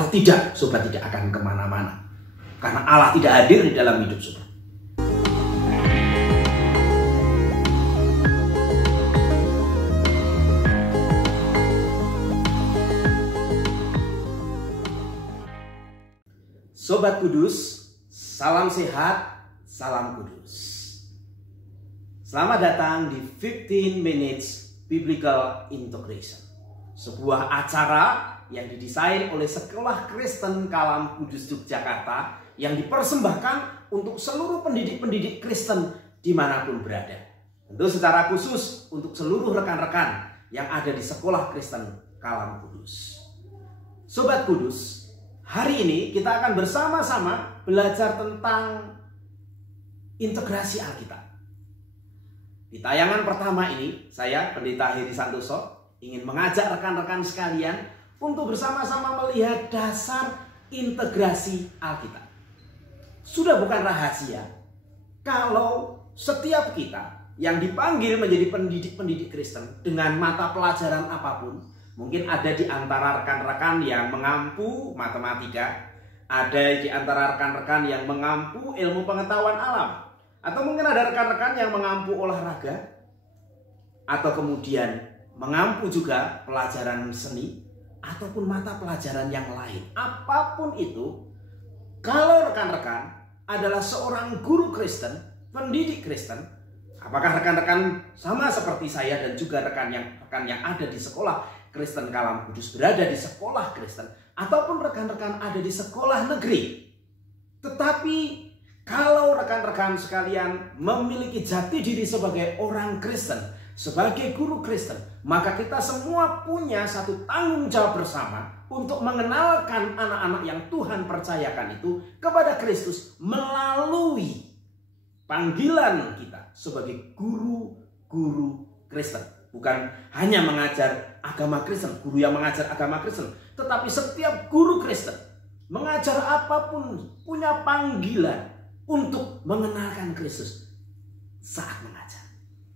Kalau tidak, sobat tidak akan kemana-mana. Karena Allah tidak hadir di dalam hidup sobat. Sobat Kudus, salam sehat, salam kudus. Selamat datang di 15 Minutes Biblical Integration, sebuah acara yang didesain oleh Sekolah Kristen Kalam Kudus Yogyakarta yang dipersembahkan untuk seluruh pendidik-pendidik Kristen dimanapun berada. Tentu secara khusus untuk seluruh rekan-rekan yang ada di Sekolah Kristen Kalam Kudus. Sobat Kudus, hari ini kita akan bersama-sama belajar tentang integrasi Alkitab. Di tayangan pertama ini, saya, Pendeta Heri Santoso, ingin mengajak rekan-rekan sekalian untuk bersama-sama melihat dasar integrasi Alkitab. Sudah bukan rahasia kalau setiap kita yang dipanggil menjadi pendidik-pendidik Kristen dengan mata pelajaran apapun, mungkin ada di antara rekan-rekan yang mengampu matematika, ada di antara rekan-rekan yang mengampu ilmu pengetahuan alam, atau mungkin ada rekan-rekan yang mengampu olahraga, atau kemudian mengampu juga pelajaran seni, ataupun mata pelajaran yang lain. Apapun itu, kalau rekan-rekan adalah seorang guru Kristen, pendidik Kristen, apakah rekan-rekan sama seperti saya dan juga rekan yang ada di Sekolah Kristen Kalam Kudus, berada di sekolah Kristen, ataupun rekan-rekan ada di sekolah negeri. Tetapi kalau rekan-rekan sekalian memiliki jati diri sebagai orang Kristen, sebagai guru Kristen, maka kita semua punya satu tanggung jawab bersama untuk mengenalkan anak-anak yang Tuhan percayakan itu kepada Kristus melalui panggilan kita sebagai guru-guru Kristen. Bukan hanya mengajar agama Kristen, guru yang mengajar agama Kristen, tetapi setiap guru Kristen mengajar apapun punya panggilan untuk mengenalkan Kristus saat mengajar.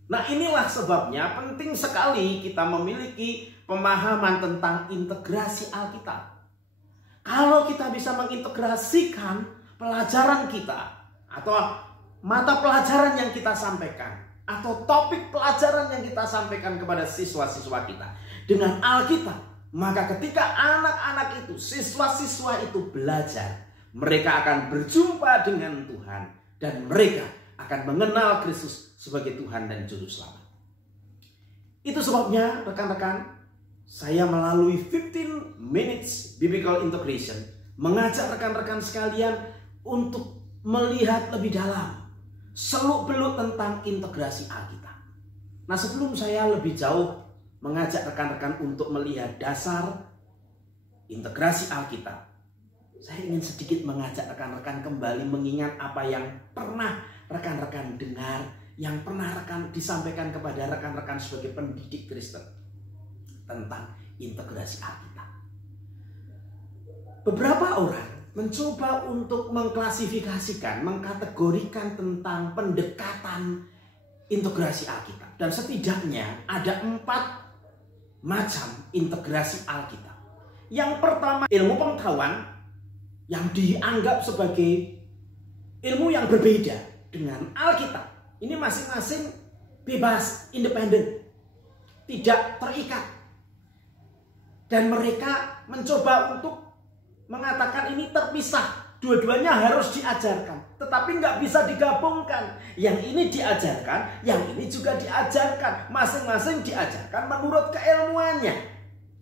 Nah, inilah sebabnya penting sekali kita memiliki pemahaman tentang integrasi Alkitab. Kalau kita bisa mengintegrasikan pelajaran kita atau mata pelajaran yang kita sampaikan, atau topik pelajaran yang kita sampaikan kepada siswa-siswa kita dengan Alkitab, maka ketika anak-anak itu, siswa-siswa itu belajar, mereka akan berjumpa dengan Tuhan dan mereka akan mengenal Kristus sebagai Tuhan dan Juru Selamat. Itu sebabnya rekan-rekan, saya melalui 15 Minutes Biblical Integration mengajak rekan-rekan sekalian untuk melihat lebih dalam seluk-beluk tentang integrasi Alkitab. Nah, sebelum saya lebih jauh mengajak rekan-rekan untuk melihat dasar integrasi Alkitab, saya ingin sedikit mengajak rekan-rekan kembali mengingat apa yang pernah rekan-rekan dengar, yang pernah disampaikan kepada rekan-rekan sebagai pendidik Kristen tentang integrasi Alkitab. Beberapa orang mencoba untuk mengklasifikasikan, mengkategorikan tentang pendekatan integrasi Alkitab. Dan setidaknya ada 4 macam integrasi Alkitab. Yang pertama, ilmu pengetahuan yang dianggap sebagai ilmu yang berbeda dengan Alkitab. Ini masing-masing bebas, independen, tidak terikat. Dan mereka mencoba untuk mengatakan ini terpisah, dua-duanya harus diajarkan, tetapi nggak bisa digabungkan. Yang ini diajarkan, yang ini juga diajarkan, masing-masing diajarkan menurut keilmuannya.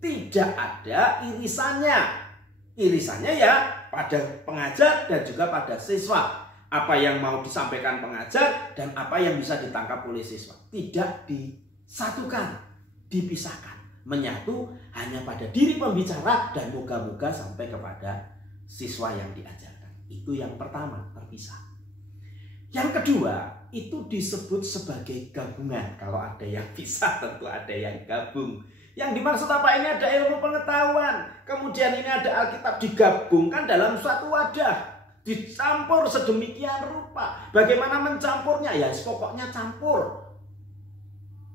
Tidak ada irisannya. Irisannya ya pada pengajar dan juga pada siswa. Apa yang mau disampaikan pengajar dan apa yang bisa ditangkap oleh siswa. Tidak disatukan, dipisahkan. Menyatu hanya pada diri pembicara dan moga-moga sampai kepada siswa yang diajarkan. Itu yang pertama, terpisah. Yang kedua, itu disebut sebagai gabungan. Kalau ada yang pisah, tentu ada yang gabung. Yang dimaksud apa? Ini ada ilmu pengetahuan, kemudian ini ada Alkitab, digabungkan dalam suatu wadah, dicampur sedemikian rupa. Bagaimana mencampurnya? Ya pokoknya campur.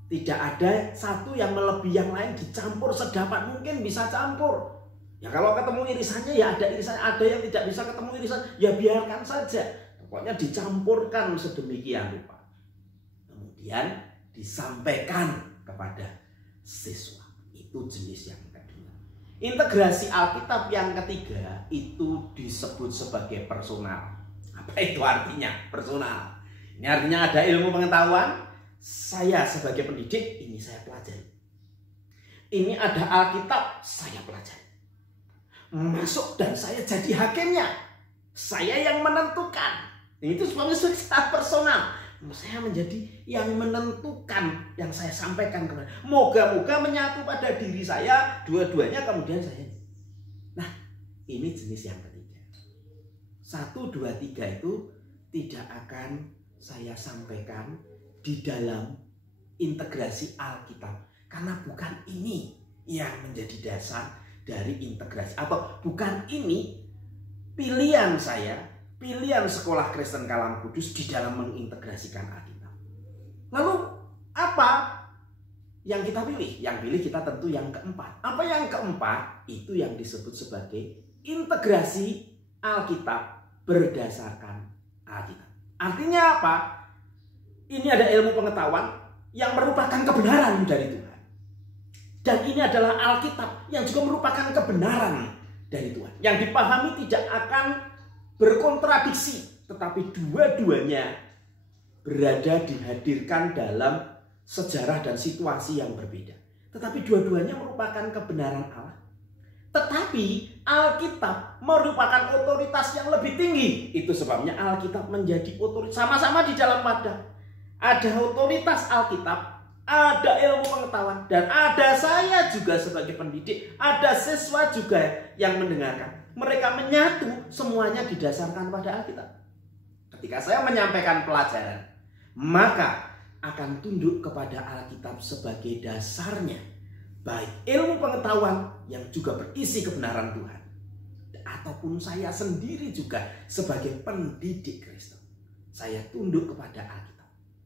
Tidak ada satu yang melebihi yang lain, dicampur sedapat mungkin bisa campur. Ya kalau ketemu irisannya ya ada irisannya, ada yang tidak bisa ketemu irisan, ya biarkan saja. Pokoknya dicampurkan sedemikian rupa. Kemudian disampaikan kepada siswa. Itu jenis yang kedua. Integrasi Alkitab yang ketiga itu disebut sebagai personal. Apa itu artinya personal? Ini artinya ada ilmu pengetahuan, saya sebagai pendidik ini saya pelajari. Ini ada Alkitab, saya pelajari. Masuk dan saya jadi hakimnya. Saya yang menentukan. Itu sebenarnya personal. Saya menjadi yang menentukan yang saya sampaikan kepada. Moga-moga menyatu pada diri saya, dua-duanya kemudian saya. Nah, ini jenis yang ketiga. 1, 2, 3 itu tidak akan saya sampaikan di dalam integrasi Alkitab. Karena bukan ini yang menjadi dasar dari integrasi, atau bukan ini pilihan saya, pilihan Sekolah Kristen Kalam Kudus di dalam mengintegrasikan Alkitab. Lalu apa yang kita pilih? Yang pilih kita tentu yang keempat. Apa yang keempat? Itu yang disebut sebagai integrasi Alkitab berdasarkan Alkitab. Artinya apa? Ini ada ilmu pengetahuan yang merupakan kebenaran dari Tuhan. Dan ini adalah Alkitab yang juga merupakan kebenaran dari Tuhan. Yang dipahami tidak akan berkontradiksi. Tetapi dua-duanya berada dihadirkan dalam sejarah dan situasi yang berbeda. Tetapi dua-duanya merupakan kebenaran Allah. Tetapi Alkitab merupakan otoritas yang lebih tinggi. Itu sebabnya Alkitab menjadi otoritas. Sama-sama di dalam wadah. Ada otoritas Alkitab, ada ilmu pengetahuan, dan ada saya juga sebagai pendidik, ada siswa juga yang mendengarkan. Mereka menyatu, semuanya didasarkan pada Alkitab. Ketika saya menyampaikan pelajaran, maka akan tunduk kepada Alkitab sebagai dasarnya, baik ilmu pengetahuan yang juga berisi kebenaran Tuhan, ataupun saya sendiri juga sebagai pendidik Kristen, saya tunduk kepada Alkitab.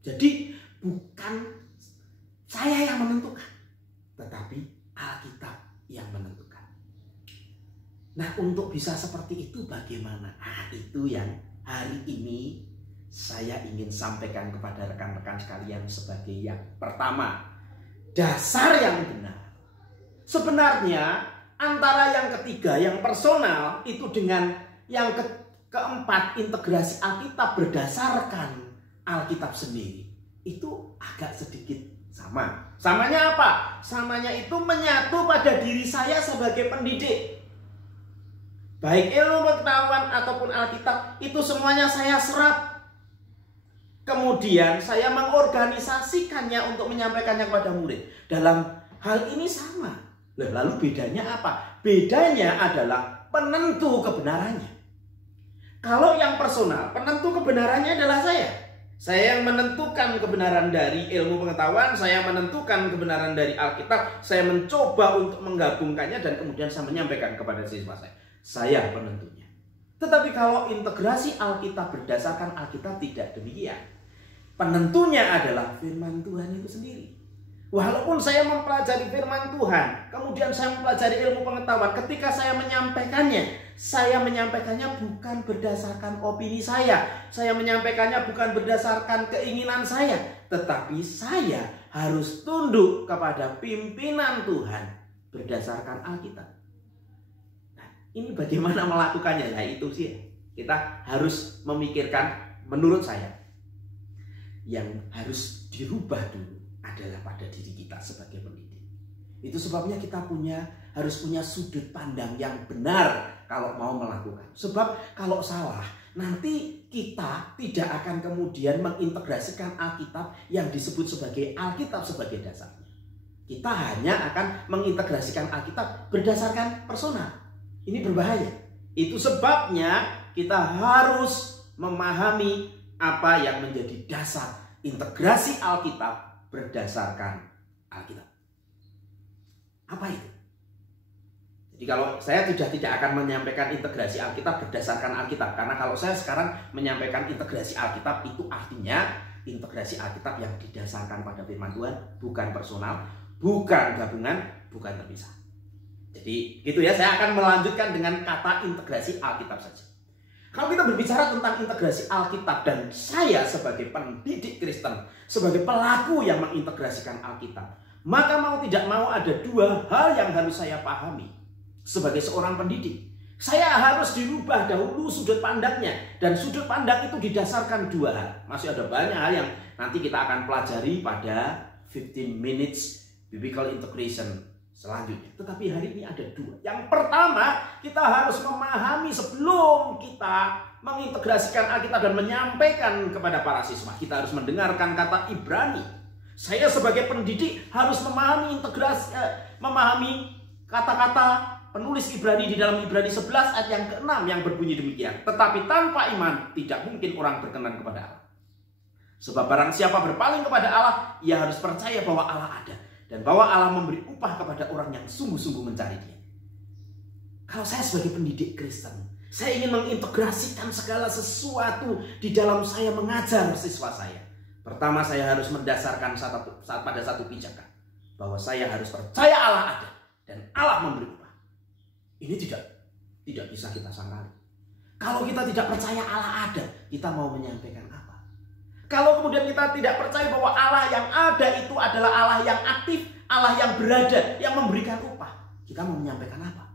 Jadi bukan saya yang menentukan, tetapi Alkitab yang menentukan. Nah, untuk bisa seperti itu bagaimana? Itu yang hari ini saya ingin sampaikan kepada rekan-rekan sekalian sebagai yang pertama. Dasar yang benar. Sebenarnya antara yang ketiga, yang personal, itu dengan yang keempat, integrasi Alkitab berdasarkan Alkitab sendiri, itu agak sedikit sama. Samanya apa? Samanya itu menyatu pada diri saya sebagai pendidik. Baik ilmu pengetahuan ataupun Alkitab, itu semuanya saya serap. Kemudian saya mengorganisasikannya untuk menyampaikannya kepada murid. Dalam hal ini sama. Lalu bedanya apa? Bedanya adalah penentu kebenarannya. Kalau yang personal, penentu kebenarannya adalah saya. Saya yang menentukan kebenaran dari ilmu pengetahuan, saya menentukan kebenaran dari Alkitab, saya mencoba untuk menggabungkannya dan kemudian saya menyampaikan kepada siswa saya. Saya penentunya. Tetapi kalau integrasi Alkitab berdasarkan Alkitab tidak demikian. Penentunya adalah firman Tuhan itu sendiri. Walaupun saya mempelajari firman Tuhan, kemudian saya mempelajari ilmu pengetahuan, ketika saya menyampaikannya bukan berdasarkan opini saya menyampaikannya bukan berdasarkan keinginan saya, tetapi saya harus tunduk kepada pimpinan Tuhan berdasarkan Alkitab. Nah, ini bagaimana melakukannya? Nah, itu sih kita harus memikirkan. Menurut saya yang harus dirubah dulu adalah pada diri kita sebagai pendidik. Itu sebabnya kita harus punya sudut pandang yang benar kalau mau melakukan. Sebab kalau salah, nanti kita tidak akan kemudian mengintegrasikan Alkitab yang disebut sebagai Alkitab sebagai dasarnya. Kita hanya akan mengintegrasikan Alkitab berdasarkan personal. Ini berbahaya. Itu sebabnya kita harus memahami apa yang menjadi dasar integrasi Alkitab berdasarkan Alkitab. Apa itu? Jadi kalau saya tidak akan menyampaikan integrasi Alkitab berdasarkan Alkitab, karena kalau saya sekarang menyampaikan integrasi Alkitab, itu artinya integrasi Alkitab yang didasarkan pada firman Tuhan, bukan personal, bukan gabungan, bukan terpisah. Jadi gitu ya, saya akan melanjutkan dengan kata integrasi Alkitab saja. Kalau kita berbicara tentang integrasi Alkitab dan saya sebagai pendidik Kristen, sebagai pelaku yang mengintegrasikan Alkitab, maka mau tidak mau ada dua hal yang harus saya pahami sebagai seorang pendidik. Saya harus dirubah dahulu sudut pandangnya, dan sudut pandang itu didasarkan dua hal. Masih ada banyak hal yang nanti kita akan pelajari pada 15 minutes biblical integration selanjutnya. Tetapi hari ini ada dua. Yang pertama, kita harus memahami sebelum kita mengintegrasikan Alkitab dan menyampaikan kepada para siswa, kita harus mendengarkan kata Ibrani. Saya sebagai pendidik harus memahami memahami kata-kata penulis Ibrani di dalam Ibrani 11 ayat yang ke-6 yang berbunyi demikian. Tetapi tanpa iman tidak mungkin orang berkenan kepada Allah. Sebab barang siapa berpaling kepada Allah, ia harus percaya bahwa Allah ada dan bahwa Allah memberi upah kepada orang yang sungguh-sungguh mencari Dia. Kalau saya sebagai pendidik Kristen, saya ingin mengintegrasikan segala sesuatu di dalam saya mengajar siswa saya. Pertama, saya harus mendasarkan pada satu pijakan, bahwa saya harus percaya Allah ada dan Allah memberi upah. Ini tidak bisa kita sangkali. Kalau kita tidak percaya Allah ada, kita mau menyampaikan apa? Kalau kemudian kita tidak percaya bahwa Allah yang ada itu adalah Allah yang aktif, Allah yang berada, yang memberikan upah, kita mau menyampaikan apa?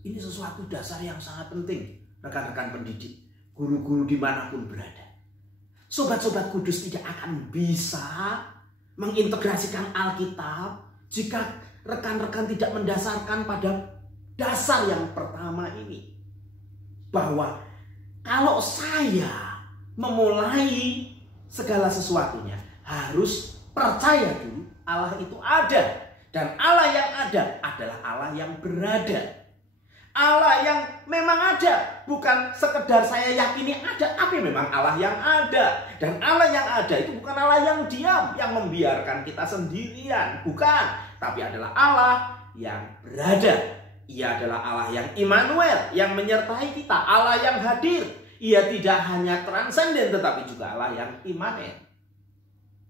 Ini sesuatu dasar yang sangat penting, rekan-rekan pendidik, guru-guru dimanapun berada. Sobat-sobat kudus tidak akan bisa mengintegrasikan Alkitab jika rekan-rekan tidak mendasarkan pada dasar yang pertama ini. Bahwa kalau saya memulai segala sesuatunya, harus percaya dulu Allah itu ada. Dan Allah yang ada adalah Allah yang berada. Allah yang memang ada, bukan sekedar saya yakini ada, tapi memang Allah yang ada. Dan Allah yang ada itu bukan Allah yang diam, yang membiarkan kita sendirian, bukan. Tapi adalah Allah yang berada. Ia adalah Allah yang Immanuel, yang menyertai kita, Allah yang hadir. Ia tidak hanya transenden, tetapi juga Allah yang imanen.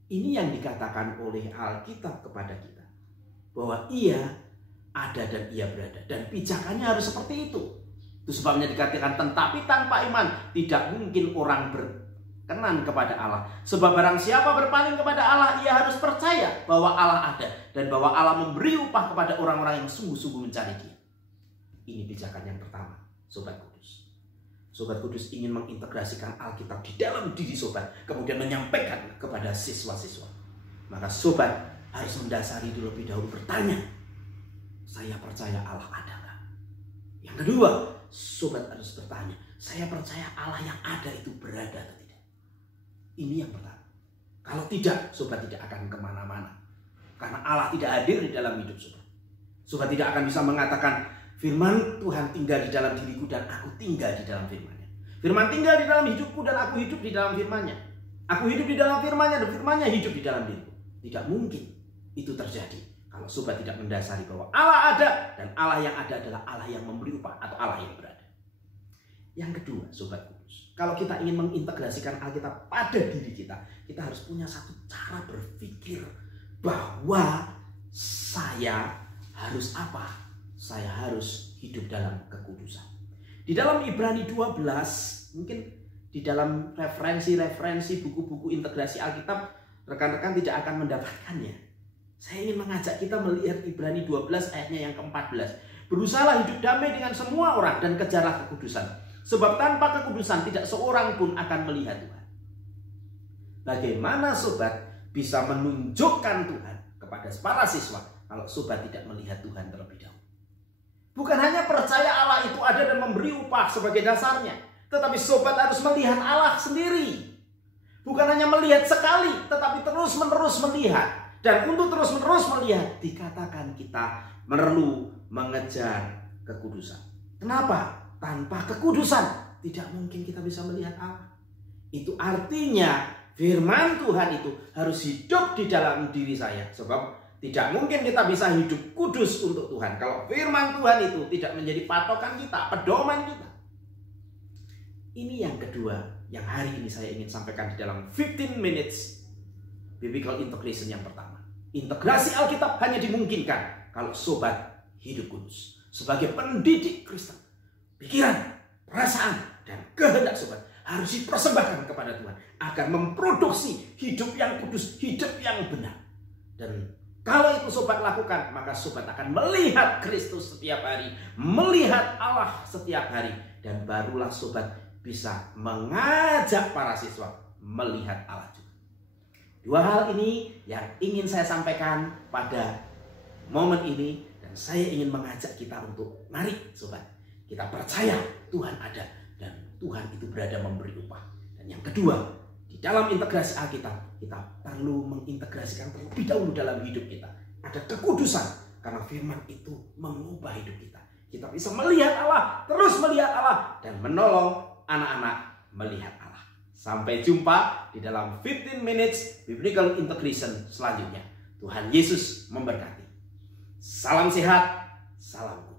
Ini yang dikatakan oleh Alkitab kepada kita, bahwa Ia ada dan Ia berada, dan pijakannya harus seperti itu. Itu sebabnya dikatakan, tetapi tanpa iman tidak mungkin orang berkenan kepada Allah. Sebab barang siapa berpaling kepada Allah, ia harus percaya bahwa Allah ada dan bahwa Allah memberi upah kepada orang-orang yang sungguh-sungguh mencari Dia. Ini pijakan yang pertama, Sobat Kudus. Sobat Kudus ingin mengintegrasikan Alkitab di dalam diri sobat, kemudian menyampaikan kepada siswa-siswa. Maka sobat harus mendasari terlebih dahulu bertanya, saya percaya Allah ada nggak? Yang kedua, sobat harus bertanya, saya percaya Allah yang ada itu berada atau tidak? Ini yang pertama. Kalau tidak, sobat tidak akan kemana-mana. Karena Allah tidak hadir di dalam hidup sobat. Sobat tidak akan bisa mengatakan, firman Tuhan tinggal di dalam diriku dan aku tinggal di dalam firman-Nya. Firman tinggal di dalam hidupku dan aku hidup di dalam firman-Nya. Aku hidup di dalam firman-Nya dan firman-Nya hidup di dalam diriku. Tidak mungkin itu terjadi kalau sobat tidak mendasari bahwa Allah ada dan Allah yang ada adalah Allah yang memberi upah atau Allah yang berada. Yang kedua, sobat kudus, kalau kita ingin mengintegrasikan Alkitab pada diri kita, kita harus punya satu cara berpikir bahwa saya harus apa? Saya harus hidup dalam kekudusan. Di dalam Ibrani 12, mungkin di dalam referensi buku-buku integrasi Alkitab, rekan-rekan tidak akan mendapatkannya. Saya ingin mengajak kita melihat Ibrani 12 ayatnya yang ke-14. Berusahalah hidup damai dengan semua orang dan kejarlah kekudusan. Sebab tanpa kekudusan tidak seorang pun akan melihat Tuhan. Bagaimana sobat bisa menunjukkan Tuhan kepada para siswa kalau sobat tidak melihat Tuhan terlebih dahulu? Bukan hanya percaya Allah itu ada dan memberi upah sebagai dasarnya, tetapi sobat harus melihat Allah sendiri. Bukan hanya melihat sekali, tetapi terus-menerus melihat. Dan untuk terus-menerus melihat, dikatakan kita perlu mengejar kekudusan. Kenapa? Tanpa kekudusan tidak mungkin kita bisa melihat Allah. Itu artinya firman Tuhan itu harus hidup di dalam diri saya. Sebab tidak mungkin kita bisa hidup kudus untuk Tuhan kalau firman Tuhan itu tidak menjadi patokan kita, pedoman kita. Ini yang kedua yang hari ini saya ingin sampaikan di dalam 15 minutes biblical integration yang pertama. Integrasi Alkitab hanya dimungkinkan kalau sobat hidup kudus. Sebagai pendidik Kristen, pikiran, perasaan, dan kehendak sobat harus dipersembahkan kepada Tuhan agar memproduksi hidup yang kudus, hidup yang benar. Dan kalau itu sobat lakukan, maka sobat akan melihat Kristus setiap hari, melihat Allah setiap hari, dan barulah sobat bisa mengajak para siswa melihat Allah juga. Dua hal ini yang ingin saya sampaikan pada momen ini, dan saya ingin mengajak kita untuk mari sobat, kita percaya Tuhan ada dan Tuhan itu berada memberi upah. Dan yang kedua, di dalam integrasi Alkitab, kita perlu mengintegrasikan terlebih dahulu dalam hidup kita ada kekudusan, karena firman itu mengubah hidup kita. Kita bisa melihat Allah, terus melihat Allah, dan menolong anak-anak melihat Allah. Sampai jumpa di dalam 15 Minutes Biblical Integration selanjutnya. Tuhan Yesus memberkati. Salam sehat, salam